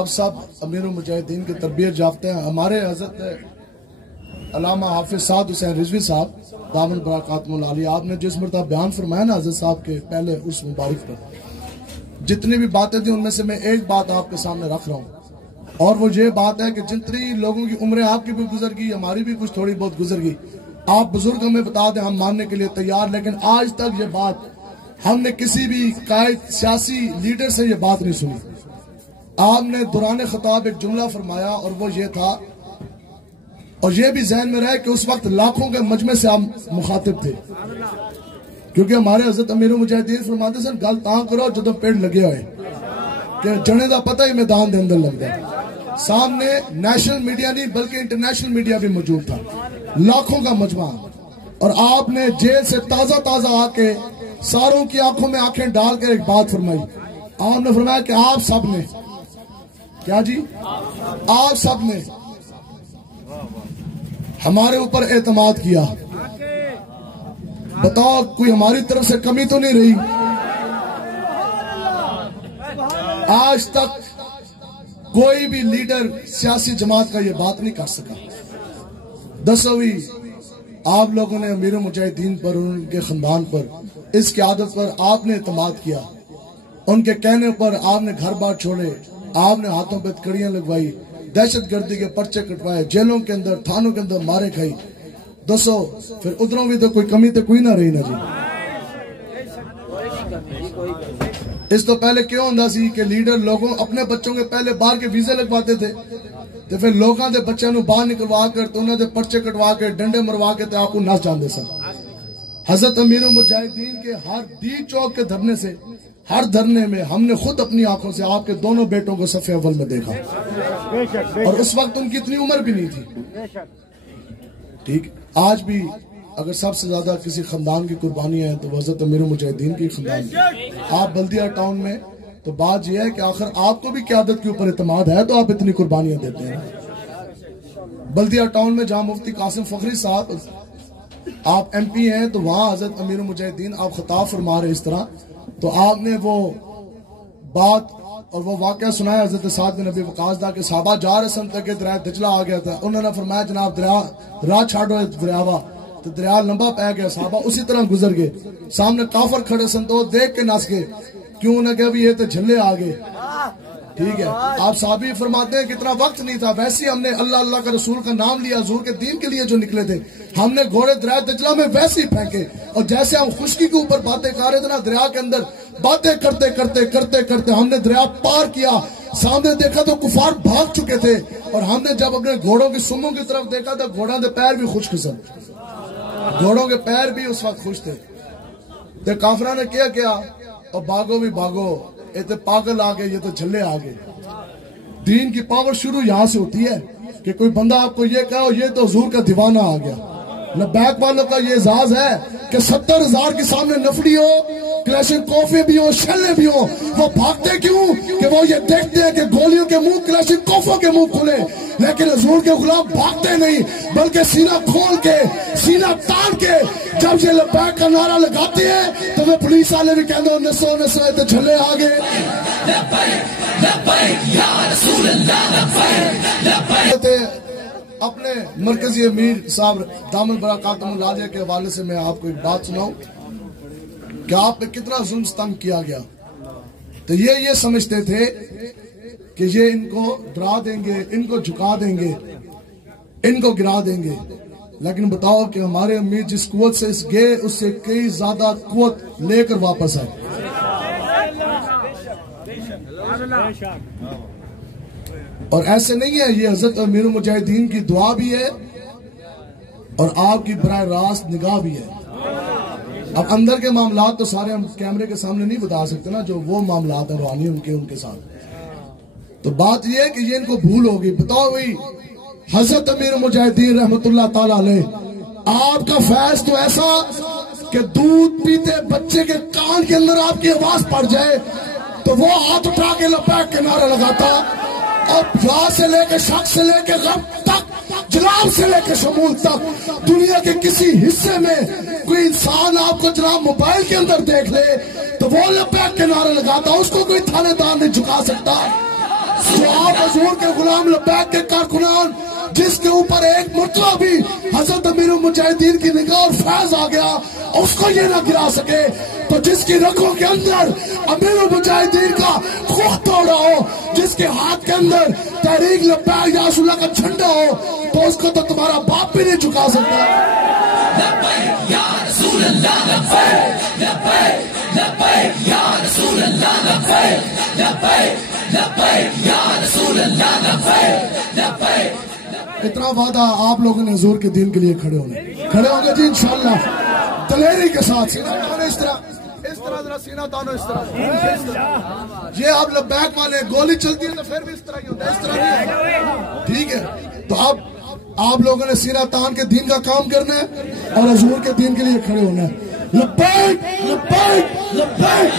آپ سب امیر المجاہدین کے تربیت یافتہ ہیں. ہمارے حضرت علامہ حافظ سعد حسین رضوی صاحب دامن برکاتہم العالیہ، آپ نے جس مرتبہ بیان فرمایا نا حضرت صاحب کے پہلے اس مبارک پر، جتنی بھی باتیں تھیں ان میں سے میں ایک بات آپ کے سامنے رکھ رہا ہوں، اور وہ یہ بات ہے کہ جتنی لوگوں کی عمریں آپ کی بھی گزر گئی، ہماری بھی کچھ تھوڑی بہت گزر گئی. آپ بزرگ ہمیں بتا دیں، ہم ماننے کے لیے تیار، لیکن آج تک یہ بات ہم نے کسی بھی قائد سیاسی لیڈر سے یہ بات نہیں سنی. آپ نے دوران خطاب ایک جملہ فرمایا اور وہ یہ تھا، اور یہ بھی ذہن میں رہے کہ اس وقت لاکھوں کے مجمع سے آپ مخاطب تھے، کیونکہ ہمارے حضرت امیر المجاہدین فرماتے سن گل تاں کرو جدو پیڑ لگے ہوئے کہ جنے دا پتہ ہی میدان دے اندر لگ گیا. سامنے نیشنل میڈیا نہیں بلکہ انٹرنیشنل میڈیا بھی موجود تھا، لاکھوں کا مجمع، اور آپ نے جیل سے تازہ تازہ آ کے ساروں کی آنکھوں میں آنکھیں ڈال کر ایک بات فرمائی. آپ نے فرمایا کہ آپ سب نے کیا جی، آپ سب نے ہمارے اوپر اعتماد کیا، بتاؤ کوئی ہماری طرف سے کمی تو نہیں رہی؟ آج تک کوئی بھی لیڈر سیاسی جماعت کا یہ بات نہیں کر سکا. دسویں آپ لوگوں نے امیر المجاہدین پر، ان کے خاندان پر، اس قیادت پر آپ نے اعتماد کیا. ان کے کہنے پر آپ نے گھر بار چھوڑے، آپ نے ہاتھوں پہ کڑیاں لگوائی، دہشت گردی کے پرچے کٹوائے، جیلوں کے اندر تھانوں کے اندر مارے کھائی. دسو پھر ادھروں بھی تو کوئی کمی تو کوئی نہ رہی نا جی. اس تو پہلے کیوں ہوندہ سی کہ لیڈر لوگوں اپنے بچوں کے پہلے باہر کے ویزے لگواتے تھے، تو پھر لوگاں دے بچوں نو باہر نکلوا کر تو انہوں دے پرچے کٹوا کے ڈنڈے مروا کے تو آپ کو نس جاندے سن. حضرت امیر المجاہدین کے ہر دی چوک کے دھرنے سے، ہر دھرنے میں ہم نے خود اپنی آنکھوں سے آپ کے دونوں بیٹوں کو صف اول میں دیکھا، اور اس وقت ان کی اتنی عمر بھی نہیں تھی. ٹھیک، آج بھی اگر سب سے زیادہ کسی خاندان کی قربانی ہے تو حضرت امیر المجاہدین کی خاندان کی. آپ بلدیہ ٹاؤن میں، تو بات یہ ہے کہ آخر آپ کو بھی قیادت کے اوپر اعتماد ہے تو آپ اتنی قربانیاں دیتے ہیں. بلدیہ ٹاؤن میں جہاں مفتی قاسم فخری صاحب آپ ایم پی ہیں، تو وہاں حضرت امیر المجاہدین آپ خطاب فرما رہے اس طرح، تو آپ نے وہ بات اور وہ واقعہ سنایا حضرت سعد بن ابی وقاص دا کہ صحابہ جا رہے سن تک دریا دجلہ آ گیا تھا. انہوں نے فرمایا جناب دریا راہ چھاڑو دریاوا، تو دریا لمبا پہ گیا، صحابہ اسی طرح گزر گئے. سامنے کافر کھڑے سن تو دیکھ کے نس گئے، کیوں انہیں کہا بھی یہ تو جھلے آ گئے. ٹھیک ہے، آپ صحابی فرماتے ہیں کہ اتنا وقت نہیں تھا، ویسے ہم نے اللہ اللہ کا رسول کا نام لیا، حضور کے دین کے لیے جو نکلے تھے، ہم نے گھوڑے دریا دجلہ میں ویسے ہی پھینکے، اور جیسے ہم خشکی کے اوپر باتیں کر رہے تھے نا، دریا کے اندر باتیں کرتے کرتے کرتے کرتے ہم نے دریا پار کیا. سامنے دیکھا تو کفار بھاگ چکے تھے، اور ہم نے جب اپنے گھوڑوں کی سموں کی طرف دیکھا تو گھوڑوں کے پیر بھی خشک سن، گھوڑوں کے پیر بھی اس وقت خوش تھے. تو کافرہ نے کیا اور بھاگو بھی بھاگو، یہ تو پاگل آ گئے، یہ تو جھلے آ گئے. دین کی پاور شروع یہاں سے ہوتی ہے کہ کوئی بندہ آپ کو یہ کہو یہ تو حضور کا دیوانہ آ گیا. لبیک والوں کا یہ اعزاز ہے کہ 70,000 کے سامنے نفری ہو، کلیشن کوفے بھی ہو، شلے بھی ہو، وہ بھاگتے کیوں کہ وہ یہ دیکھتے ہیں کہ گولیوں کے منہ، کلیشن کوفوں کے منہ کھلے، لیکن حضور کے غلام بھاگتے نہیں بلکہ سینہ کھول کے، سینہ تان کے جب یہ لبیک کا نعرہ لگاتے ہیں تو وہ پولیس والے بھی کہتے ہیں نسو نسو تو جھلے آ گئے. اپنے مرکزی امیر صاحب دامن برکاتہم العالیہ کے حوالے سے میں آپ کو ایک بات سناؤں کہ آپ پہ کتنا ظلم ستم کیا گیا. تو یہ سمجھتے تھے کہ یہ ان کو ڈرا دیں گے، ان کو جھکا دیں گے، ان کو گرا دیں گے، لیکن بتاؤ کہ ہمارے امیر جس قوت سے گئے اس سے کئی زیادہ قوت لے کر واپس آئے. اور ایسے نہیں ہے، یہ حضرت امیر المجاہدین کی دعا بھی ہے اور آپ کی براہ راست نگاہ بھی ہے. اب اندر کے معاملات تو سارے ہم کیمرے کے سامنے نہیں بتا سکتے نا، جو وہ معاملات ہیں روحانی ان کے ساتھ. تو بات یہ ہے کہ یہ ان کو بھول ہوگی. بتاؤ بھائی، حضرت امیر المجاہدین رحمت اللہ تعالی علیہ، آپ کا فیض تو ایسا کہ دودھ پیتے بچے کے کان کے اندر آپ کی آواز پڑ جائے تو وہ ہاتھ اٹھا کے لبیک کے نعرہ لگاتا، اور یا سے لے کے شک سے لے کے غم تک، جناب سے لے کے شمول تک، دنیا کے کسی حصے میں کوئی انسان آپ کو جناب موبائل کے اندر دیکھ لے تو وہ لبیک کے نعرہ لگاتا، اس کو کوئی تھانے دار نہیں جھکا سکتا. تو آپ حضور کے غلام لبیک کے کارکنان جس کے اوپر ایک مرتبہ بھی حضرت امیر المجاہدین کی نگاہ اور فیض آ گیا اس کو یہ نہ گرا سکے، تو جس کی رگوں کے اندر امیر المجاہدین کا خون دوڑا ہو، جس کے ہاتھ کے اندر تحریک لبیک یا رسول اللہ کا جھنڈا ہو، تو اس کو تو تمہارا باپ بھی نہیں چکا سکتا۔ لبیک یا رسول اللہ، لبیک لبیک لبیک یا رسول اللہ، لبیک لبیک لبیک یا رسول اللہ، لبیک لبیک۔ اتنا وعدہ آپ لوگوں نے حضور کے دین کے لیے کھڑے ہوں گے جی انشاءاللہ، دلیری کے ساتھ۔ سینہ تانو اس طرح ذرا سینہ تانو اس طرح۔ یہ آپ لبیک والے گولی چلتی ہے تو پھر بھی اس طرح ہی ہوتا ہے، اس طرح نہیں ہے، ٹھیک ہے؟ تو آپ لوگوں نے سینہ تان کے دین کا کام کرنا ہے اور حضور کے دین کے لیے کھڑے ہونا ہے۔ لبیک لبیک لبیک۔